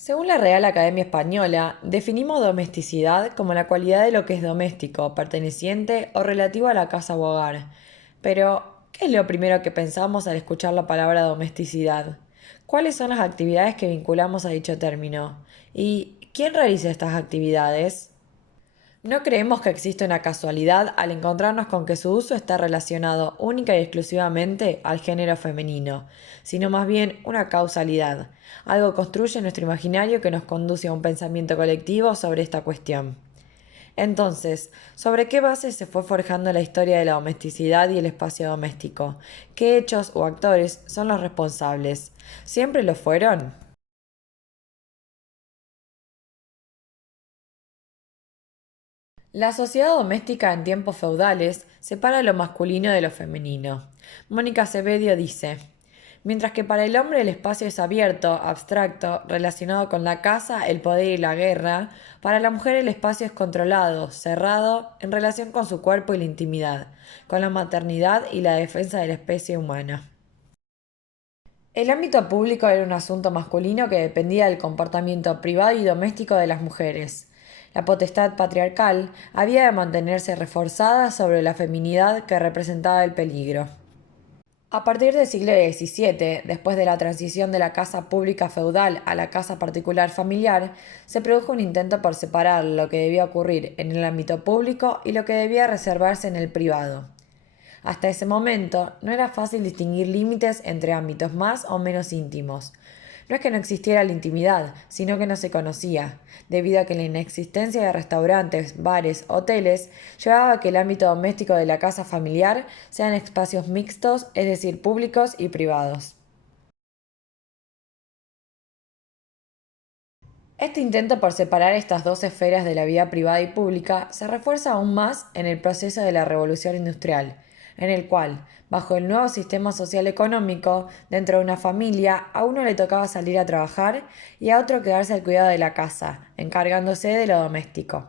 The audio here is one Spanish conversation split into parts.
Según la Real Academia Española, definimos domesticidad como la cualidad de lo que es doméstico, perteneciente o relativo a la casa u hogar. Pero, ¿qué es lo primero que pensamos al escuchar la palabra domesticidad? ¿Cuáles son las actividades que vinculamos a dicho término? ¿Y quién realiza estas actividades? No creemos que exista una casualidad al encontrarnos con que su uso está relacionado única y exclusivamente al género femenino, sino más bien una causalidad. Algo construye nuestro imaginario que nos conduce a un pensamiento colectivo sobre esta cuestión. Entonces, ¿sobre qué base se fue forjando la historia de la domesticidad y el espacio doméstico? ¿Qué hechos o actores son los responsables? ¿Siempre lo fueron? La sociedad doméstica en tiempos feudales separa lo masculino de lo femenino. Mónica Sevedio dice, mientras que para el hombre el espacio es abierto, abstracto, relacionado con la casa, el poder y la guerra, para la mujer el espacio es controlado, cerrado, en relación con su cuerpo y la intimidad, con la maternidad y la defensa de la especie humana. El ámbito público era un asunto masculino que dependía del comportamiento privado y doméstico de las mujeres. La potestad patriarcal había de mantenerse reforzada sobre la feminidad que representaba el peligro. A partir del siglo XVII, después de la transición de la casa pública feudal a la casa particular familiar, se produjo un intento por separar lo que debía ocurrir en el ámbito público y lo que debía reservarse en el privado. Hasta ese momento, no era fácil distinguir límites entre ámbitos más o menos íntimos. No es que no existiera la intimidad, sino que no se conocía, debido a que la inexistencia de restaurantes, bares, hoteles, llevaba a que el ámbito doméstico de la casa familiar sean espacios mixtos, es decir, públicos y privados. Este intento por separar estas dos esferas de la vida privada y pública se refuerza aún más en el proceso de la Revolución Industrial, en el cual, bajo el nuevo sistema social económico, dentro de una familia, a uno le tocaba salir a trabajar y a otro quedarse al cuidado de la casa, encargándose de lo doméstico.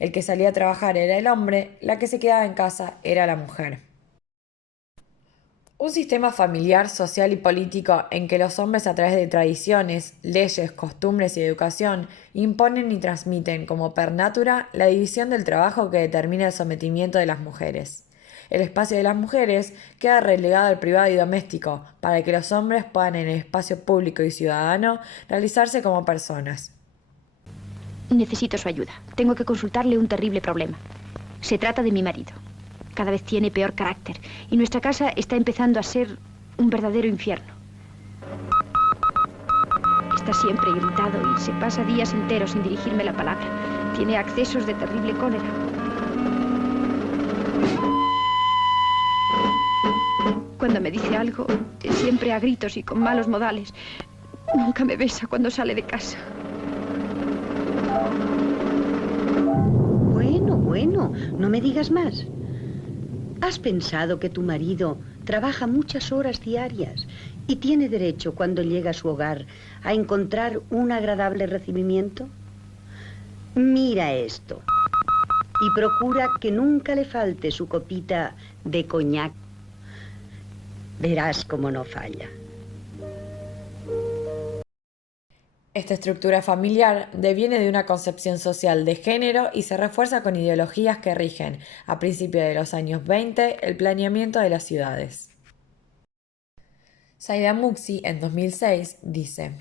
El que salía a trabajar era el hombre, la que se quedaba en casa era la mujer. Un sistema familiar, social y político en que los hombres a través de tradiciones, leyes, costumbres y educación imponen y transmiten como per natura la división del trabajo que determina el sometimiento de las mujeres. El espacio de las mujeres queda relegado al privado y doméstico para que los hombres puedan en el espacio público y ciudadano realizarse como personas. Necesito su ayuda. Tengo que consultarle un terrible problema. Se trata de mi marido. Cada vez tiene peor carácter y nuestra casa está empezando a ser un verdadero infierno. Está siempre irritado y se pasa días enteros sin dirigirme la palabra. Tiene accesos de terrible cólera. Cuando me dice algo, es siempre a gritos y con malos modales. Nunca me besa cuando sale de casa. Bueno, no me digas más. ¿Has pensado que tu marido trabaja muchas horas diarias y tiene derecho cuando llega a su hogar a encontrar un agradable recibimiento? Mira esto y procura que nunca le falte su copita de coñac. Verás cómo no falla. Esta estructura familiar deviene de una concepción social de género y se refuerza con ideologías que rigen, a principios de los años 20, el planeamiento de las ciudades. Saida Muxi, en 2006, dice: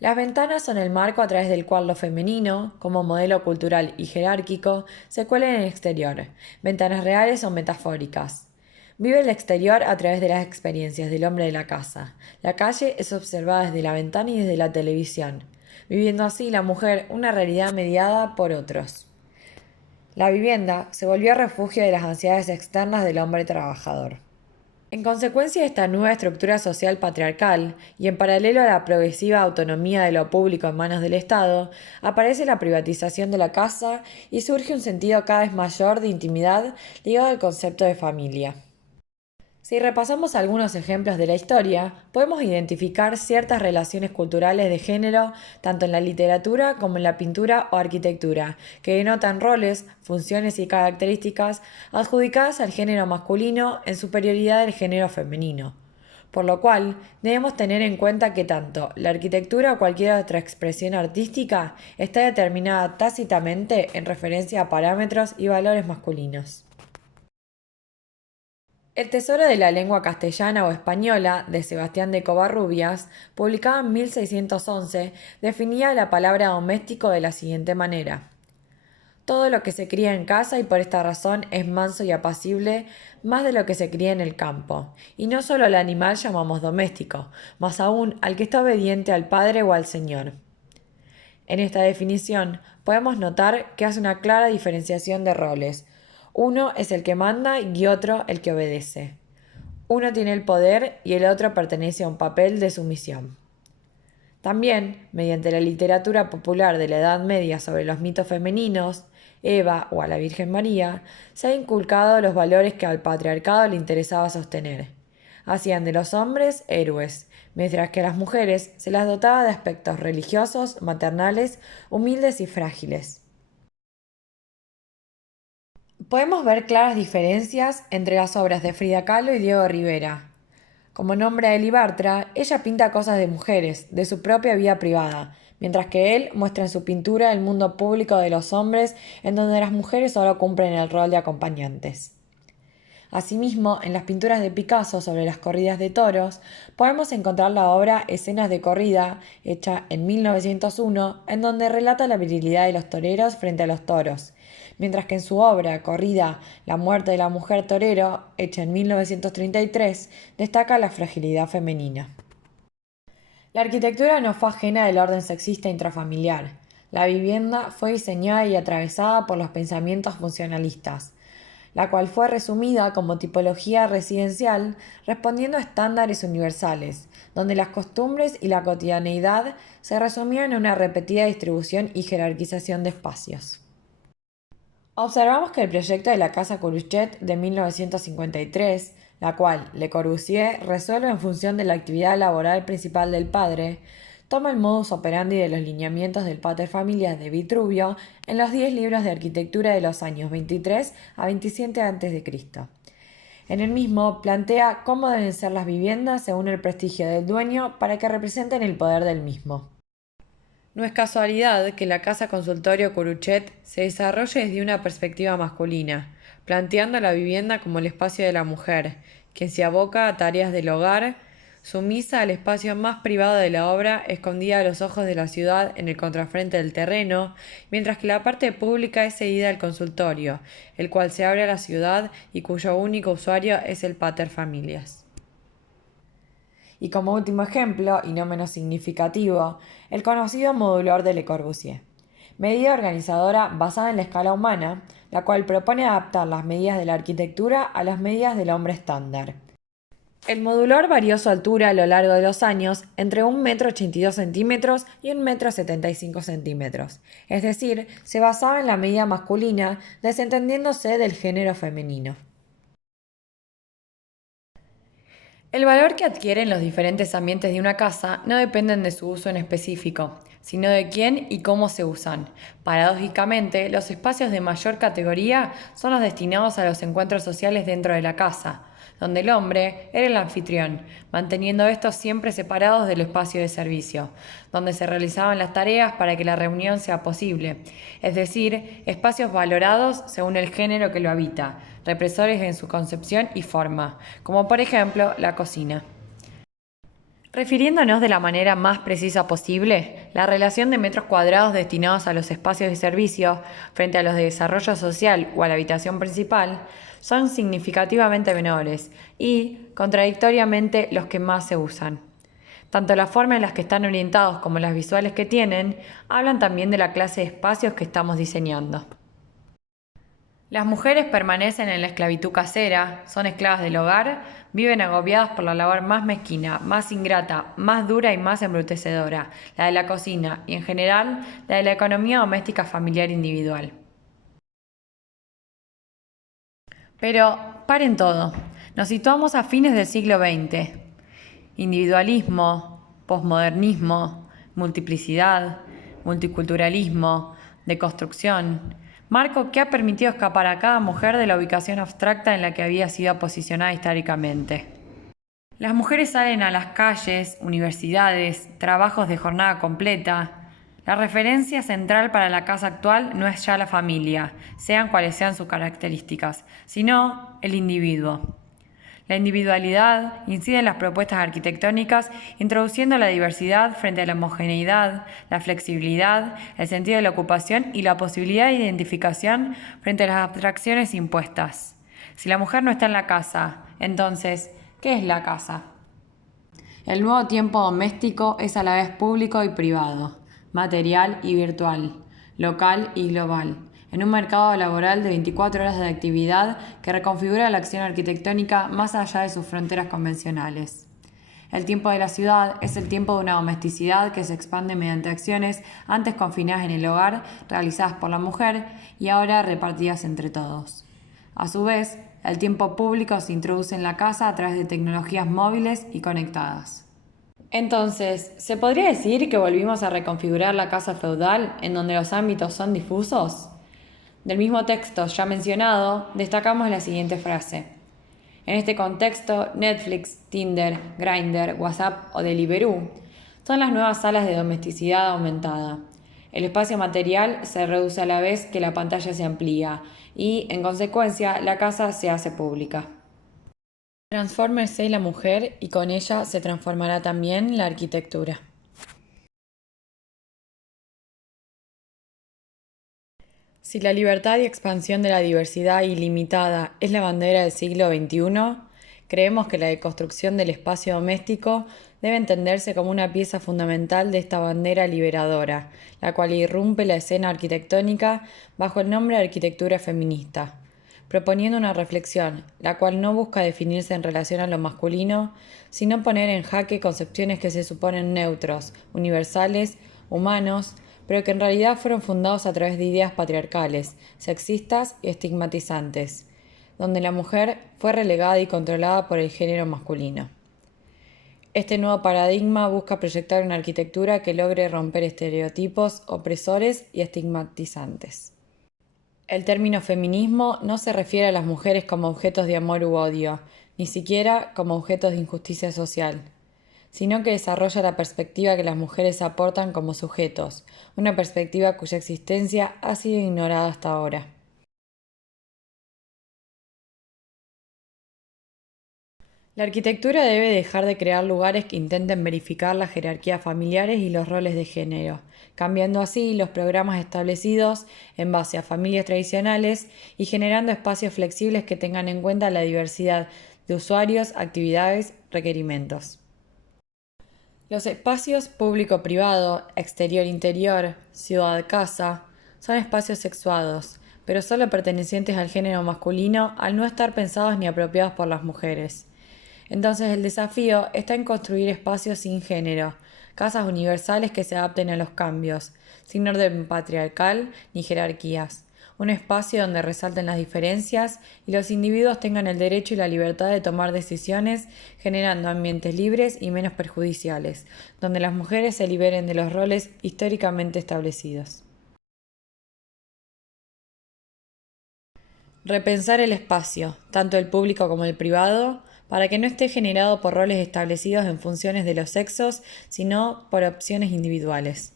las ventanas son el marco a través del cual lo femenino, como modelo cultural y jerárquico, se cuela en el exterior, ventanas reales o metafóricas. Vive el exterior a través de las experiencias del hombre de la casa. La calle es observada desde la ventana y desde la televisión, viviendo así la mujer una realidad mediada por otros. La vivienda se volvió refugio de las ansiedades externas del hombre trabajador. En consecuencia de esta nueva estructura social patriarcal, y en paralelo a la progresiva autonomía de lo público en manos del Estado, aparece la privatización de la casa y surge un sentido cada vez mayor de intimidad ligado al concepto de familia. Si repasamos algunos ejemplos de la historia, podemos identificar ciertas relaciones culturales de género, tanto en la literatura como en la pintura o arquitectura, que denotan roles, funciones y características adjudicadas al género masculino en superioridad del género femenino. por lo cual debemos tener en cuenta que tanto la arquitectura o cualquier otra expresión artística está determinada tácitamente en referencia a parámetros y valores masculinos. El Tesoro de la lengua castellana o española, de Sebastián de Covarrubias, publicado en 1611, definía la palabra doméstico de la siguiente manera: todo lo que se cría en casa y por esta razón es manso y apacible más de lo que se cría en el campo. Y no solo al animal llamamos doméstico, mas aún al que está obediente al padre o al señor. En esta definición podemos notar que hace una clara diferenciación de roles. Uno es el que manda y otro el que obedece. Uno tiene el poder y el otro pertenece a un papel de sumisión. También, mediante la literatura popular de la Edad Media sobre los mitos femeninos, Eva o a la Virgen María, se han inculcado los valores que al patriarcado le interesaba sostener. Hacían de los hombres héroes, mientras que a las mujeres se las dotaba de aspectos religiosos, maternales, humildes y frágiles. Podemos ver claras diferencias entre las obras de Frida Kahlo y Diego Rivera. Como nombra a Eli Bartra, ella pinta cosas de mujeres, de su propia vida privada, mientras que él muestra en su pintura el mundo público de los hombres, en donde las mujeres solo cumplen el rol de acompañantes. Asimismo, en las pinturas de Picasso sobre las corridas de toros, podemos encontrar la obra Escenas de corrida, hecha en 1901, en donde relata la virilidad de los toreros frente a los toros, mientras que en su obra Corrida, la muerte de la mujer torero, hecha en 1933, destaca la fragilidad femenina. La arquitectura no fue ajena del orden sexista intrafamiliar. La vivienda fue diseñada y atravesada por los pensamientos funcionalistas, la cual fue resumida como tipología residencial respondiendo a estándares universales, donde las costumbres y la cotidianeidad se resumían en una repetida distribución y jerarquización de espacios. Observamos que el proyecto de la Casa Corbusier de 1953, la cual Le Corbusier resuelve en función de la actividad laboral principal del padre, toma el modus operandi de los lineamientos del Paterfamilias de Vitruvio en los 10 libros de arquitectura de los años 23 a 27 a.C. En el mismo plantea cómo deben ser las viviendas según el prestigio del dueño para que representen el poder del mismo. No es casualidad que la casa consultorio Curuchet se desarrolle desde una perspectiva masculina, planteando la vivienda como el espacio de la mujer, quien se aboca a tareas del hogar, sumisa al espacio más privado de la obra, escondida a los ojos de la ciudad en el contrafrente del terreno, mientras que la parte pública es cedida al consultorio, el cual se abre a la ciudad y cuyo único usuario es el paterfamilias. Y como último ejemplo, y no menos significativo, el conocido modular de Le Corbusier, medida organizadora basada en la escala humana, la cual propone adaptar las medidas de la arquitectura a las medidas del hombre estándar. El modular varió su altura a lo largo de los años entre 1,82 m y 1,75 m, es decir, se basaba en la medida masculina, desentendiéndose del género femenino. El valor que adquieren los diferentes ambientes de una casa no dependen de su uso en específico, sino de quién y cómo se usan. Paradójicamente, los espacios de mayor categoría son los destinados a los encuentros sociales dentro de la casa, donde el hombre era el anfitrión, manteniendo estos siempre separados del espacio de servicio, donde se realizaban las tareas para que la reunión sea posible, es decir, espacios valorados según el género que lo habita, represores en su concepción y forma, como por ejemplo la cocina. Refiriéndonos de la manera más precisa posible, la relación de metros cuadrados destinados a los espacios de servicio frente a los de desarrollo social o a la habitación principal son significativamente menores y, contradictoriamente, los que más se usan. Tanto la forma en las que están orientados como las visuales que tienen hablan también de la clase de espacios que estamos diseñando. Las mujeres permanecen en la esclavitud casera, son esclavas del hogar, viven agobiadas por la labor más mezquina, más ingrata, más dura y más embrutecedora, la de la cocina y, en general, la de la economía doméstica familiar individual. Pero, paren todo, nos situamos a fines del siglo XX. Individualismo, posmodernismo, multiplicidad, multiculturalismo, deconstrucción, marco que ha permitido escapar a cada mujer de la ubicación abstracta en la que había sido posicionada históricamente. Las mujeres salen a las calles, universidades, trabajos de jornada completa. La referencia central para la casa actual no es ya la familia, sean cuales sean sus características, sino el individuo. La individualidad incide en las propuestas arquitectónicas, introduciendo la diversidad frente a la homogeneidad, la flexibilidad, el sentido de la ocupación y la posibilidad de identificación frente a las abstracciones impuestas. Si la mujer no está en la casa, entonces, ¿qué es la casa? El nuevo tiempo doméstico es a la vez público y privado, material y virtual, local y global, en un mercado laboral de 24 horas de actividad que reconfigura la acción arquitectónica más allá de sus fronteras convencionales. El tiempo de la ciudad es el tiempo de una domesticidad que se expande mediante acciones antes confinadas en el hogar, realizadas por la mujer y ahora repartidas entre todos. A su vez, el tiempo público se introduce en la casa a través de tecnologías móviles y conectadas. Entonces, ¿se podría decir que volvimos a reconfigurar la casa feudal en donde los ámbitos son difusos? Del mismo texto ya mencionado, destacamos la siguiente frase. En este contexto, Netflix, Tinder, Grindr, WhatsApp o Deliveroo son las nuevas salas de domesticidad aumentada. El espacio material se reduce a la vez que la pantalla se amplía y, en consecuencia, la casa se hace pública. Transfórmese la mujer y con ella se transformará también la arquitectura. Si la libertad y expansión de la diversidad ilimitada es la bandera del siglo XXI, creemos que la deconstrucción del espacio doméstico debe entenderse como una pieza fundamental de esta bandera liberadora, la cual irrumpe la escena arquitectónica bajo el nombre de arquitectura feminista, proponiendo una reflexión, la cual no busca definirse en relación a lo masculino, sino poner en jaque concepciones que se suponen neutros, universales, humanos, pero que en realidad fueron fundados a través de ideas patriarcales, sexistas y estigmatizantes, donde la mujer fue relegada y controlada por el género masculino. Este nuevo paradigma busca proyectar una arquitectura que logre romper estereotipos opresores y estigmatizantes. El término feminismo no se refiere a las mujeres como objetos de amor u odio, ni siquiera como objetos de injusticia social, sino que desarrolla la perspectiva que las mujeres aportan como sujetos, una perspectiva cuya existencia ha sido ignorada hasta ahora. La arquitectura debe dejar de crear lugares que intenten verificar las jerarquías familiares y los roles de género, cambiando así los programas establecidos en base a familias tradicionales y generando espacios flexibles que tengan en cuenta la diversidad de usuarios, actividades, requerimientos. Los espacios público-privado, exterior-interior, ciudad-casa, son espacios sexuados, pero solo pertenecientes al género masculino al no estar pensados ni apropiados por las mujeres. Entonces el desafío está en construir espacios sin género, casas universales que se adapten a los cambios, sin orden patriarcal ni jerarquías. Un espacio donde resalten las diferencias y los individuos tengan el derecho y la libertad de tomar decisiones, generando ambientes libres y menos perjudiciales, donde las mujeres se liberen de los roles históricamente establecidos. Repensar el espacio, tanto el público como el privado, para que no esté generado por roles establecidos en funciones de los sexos, sino por opciones individuales.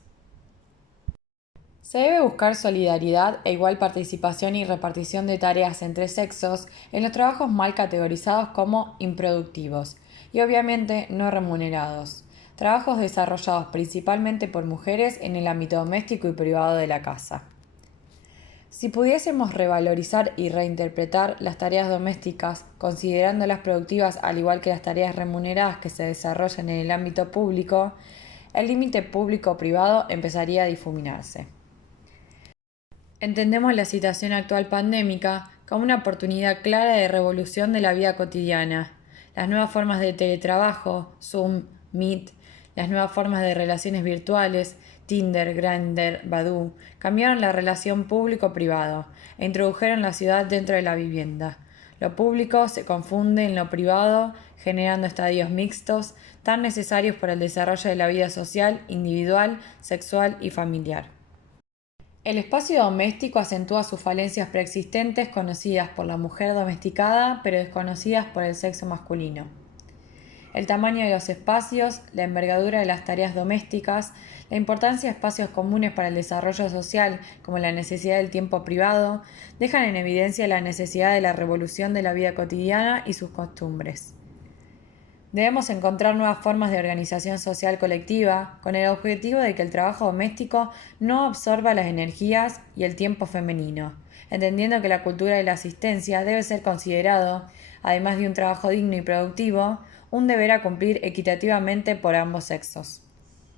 Se debe buscar solidaridad e igual participación y repartición de tareas entre sexos en los trabajos mal categorizados como improductivos y obviamente no remunerados. Trabajos desarrollados principalmente por mujeres en el ámbito doméstico y privado de la casa. Si pudiésemos revalorizar y reinterpretar las tareas domésticas, considerándolas productivas al igual que las tareas remuneradas que se desarrollan en el ámbito público, el límite público-privado empezaría a difuminarse. Entendemos la situación actual pandémica como una oportunidad clara de revolución de la vida cotidiana. Las nuevas formas de teletrabajo, Zoom, Meet, las nuevas formas de relaciones virtuales, Tinder, Grindr, Badoo, cambiaron la relación público-privado e introdujeron la ciudad dentro de la vivienda. Lo público se confunde en lo privado, generando estadios mixtos tan necesarios para el desarrollo de la vida social, individual, sexual y familiar. El espacio doméstico acentúa sus falencias preexistentes conocidas por la mujer domesticada, pero desconocidas por el sexo masculino. El tamaño de los espacios, la envergadura de las tareas domésticas, la importancia de espacios comunes para el desarrollo social, como la necesidad del tiempo privado, dejan en evidencia la necesidad de la revolución de la vida cotidiana y sus costumbres. Debemos encontrar nuevas formas de organización social colectiva con el objetivo de que el trabajo doméstico no absorba las energías y el tiempo femenino, entendiendo que la cultura de la asistencia debe ser considerado, además de un trabajo digno y productivo, un deber a cumplir equitativamente por ambos sexos.